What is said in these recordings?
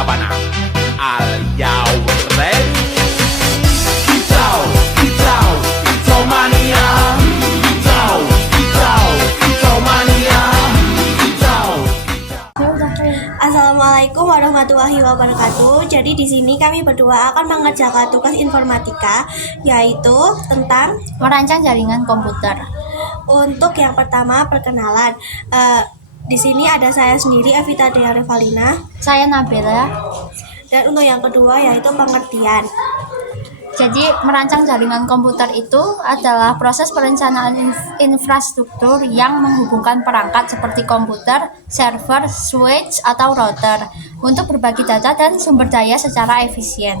Sabana. Are you ready? Kicau, kicau, kicau mania. Kicau, kicau, kicau mania. Kicau, kicau. Assalamualaikum warahmatullahi wabarakatuh. Jadi di sini kami berdua akan mengerjakan tugas informatika, yaitu tentang merancang jaringan komputer. untuk yang pertama perkenalan. Di sini ada saya sendiri, Evita Dea Revalina. Saya Nabila. Dan untuk yang kedua yaitu pengertian. Jadi merancang jaringan komputer itu adalah proses perencanaan infrastruktur yang menghubungkan perangkat seperti komputer, server, switch, atau router untuk berbagi data dan sumber daya secara efisien.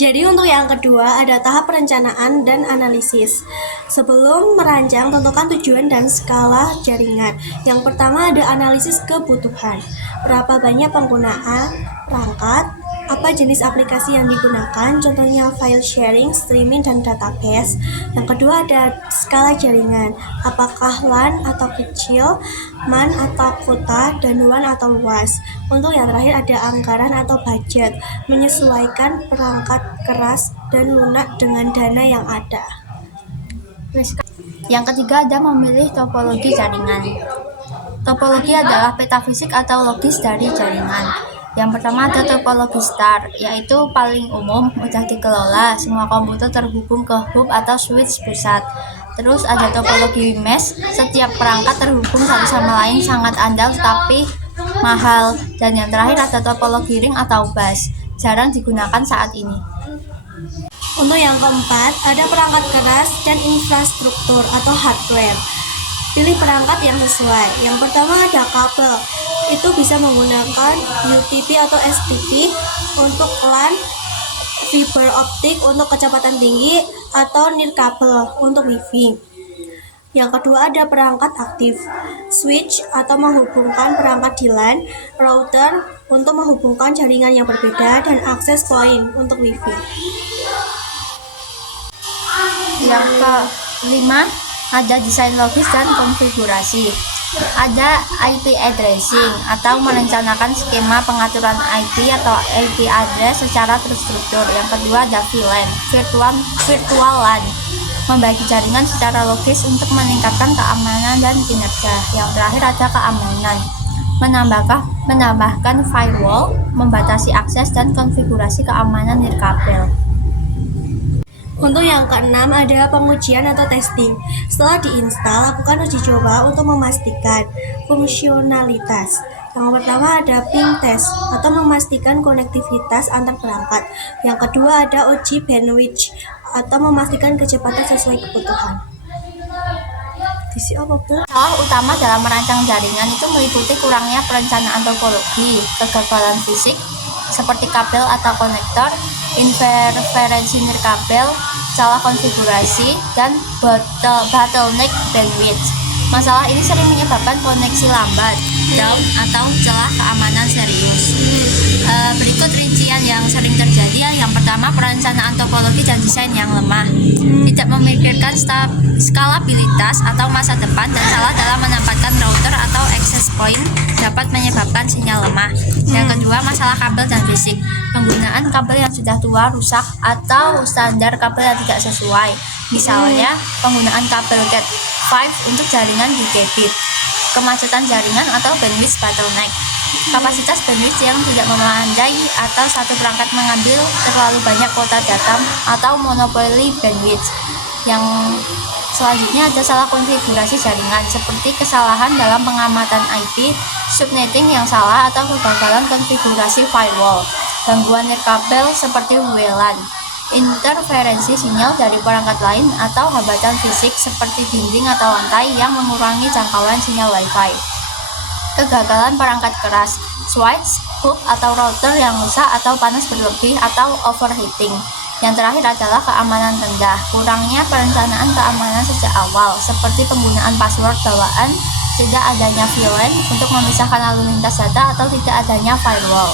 Jadi untuk yang kedua ada tahap perencanaan dan analisis. Sebelum merancang, tentukan tujuan dan skala jaringan. Yang pertama ada analisis kebutuhan. Berapa banyak penggunaan perangkat, apa jenis aplikasi yang digunakan, contohnya file sharing, streaming, dan database. Yang kedua ada skala jaringan, apakah LAN atau kecil, MAN atau kota, dan WAN atau luas. Untuk yang terakhir ada anggaran atau budget, menyesuaikan perangkat keras dan lunak dengan dana yang ada. Yang ketiga ada memilih topologi jaringan. Topologi adalah peta fisik atau logis dari jaringan. Yang pertama ada topologi star, yaitu paling umum, mudah dikelola, semua komputer terhubung ke hub atau switch pusat. Terus ada topologi mesh, setiap perangkat terhubung satu sama lain, sangat andal tetapi mahal. Dan yang terakhir ada topologi ring atau bus, jarang digunakan saat ini. Untuk yang keempat, ada perangkat keras dan infrastruktur atau hardware. Pilih perangkat yang sesuai. Yang pertama ada kabel. Itu bisa menggunakan UTP atau STP untuk LAN, fiber optik untuk kecepatan tinggi, atau nirkabel untuk WiFi. Yang kedua ada perangkat aktif, switch atau menghubungkan perangkat di LAN, router untuk menghubungkan jaringan yang berbeda, dan access point untuk WiFi. Yang kelima ada desain logis dan konfigurasi. Ada IP addressing atau merencanakan skema pengaturan IP atau IP address secara terstruktur. Yang kedua ada VLAN, virtual LAN, membagi jaringan secara logis untuk meningkatkan keamanan dan kinerja. Yang terakhir ada keamanan, menambahkan firewall, membatasi akses dan konfigurasi keamanan nirkabel. Untuk yang keenam ada pengujian atau testing. Setelah diinstal, lakukan uji coba untuk memastikan fungsionalitas. Yang pertama ada ping test atau memastikan konektivitas antar perangkat. Yang kedua ada uji bandwidth atau memastikan kecepatan sesuai kebutuhan. Masalah utama dalam merancang jaringan itu meliputi kurangnya perencanaan topologi, kegagalan fisik seperti kabel atau konektor, interferensi nirkabel, salah konfigurasi, dan bottleneck bandwidth. Masalah ini sering menyebabkan koneksi lambat, down, atau celah keamanan serius. Berikut rincian yang sering terjadi. Yang pertama, perencanaan topologi dan desain yang lemah, tidak memikirkan skalabilitas atau masa depan, dan salah dalam menempatkan router atau access point dapat menyebabkan sinyal lemah. Yang kedua, masalah kabel dan fisik, penggunaan kabel yang sudah tua, rusak, atau standar kabel yang tidak sesuai. Misalnya, penggunaan kabel Cat 5 untuk jaringan gigabit, kemacetan jaringan atau bandwidth bottleneck, kapasitas bandwidth yang tidak memadai, atau satu perangkat mengambil terlalu banyak kuota data atau monopoli bandwidth. Yang selanjutnya ada salah konfigurasi jaringan, seperti kesalahan dalam pengamatan IP, subnetting yang salah, atau kegagalan konfigurasi firewall, gangguan nirkabel seperti WLAN, interferensi sinyal dari perangkat lain, atau hambatan fisik seperti dinding atau lantai yang mengurangi jangkauan sinyal Wi-Fi. Kegagalan perangkat keras, switch, hub, atau router yang rusak atau panas berlebih atau overheating. Yang terakhir adalah keamanan rendah, kurangnya perencanaan keamanan sejak awal, seperti penggunaan password bawaan, tidak adanya VLAN untuk memisahkan lalu lintas data, atau tidak adanya firewall.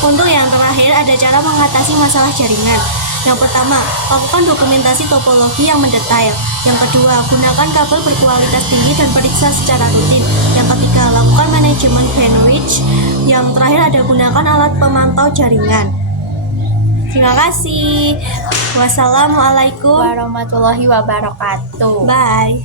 Untuk yang terakhir ada cara mengatasi masalah jaringan. Yang pertama, lakukan dokumentasi topologi yang mendetail. Yang kedua, gunakan kabel berkualitas tinggi dan periksa secara rutin. Yang ketiga, lakukan manajemen manajemen bandwidth. Yang terakhir ada gunakan alat pemantau jaringan. Terima kasih. Wassalamualaikum. Warahmatullahi wabarakatuh. Bye.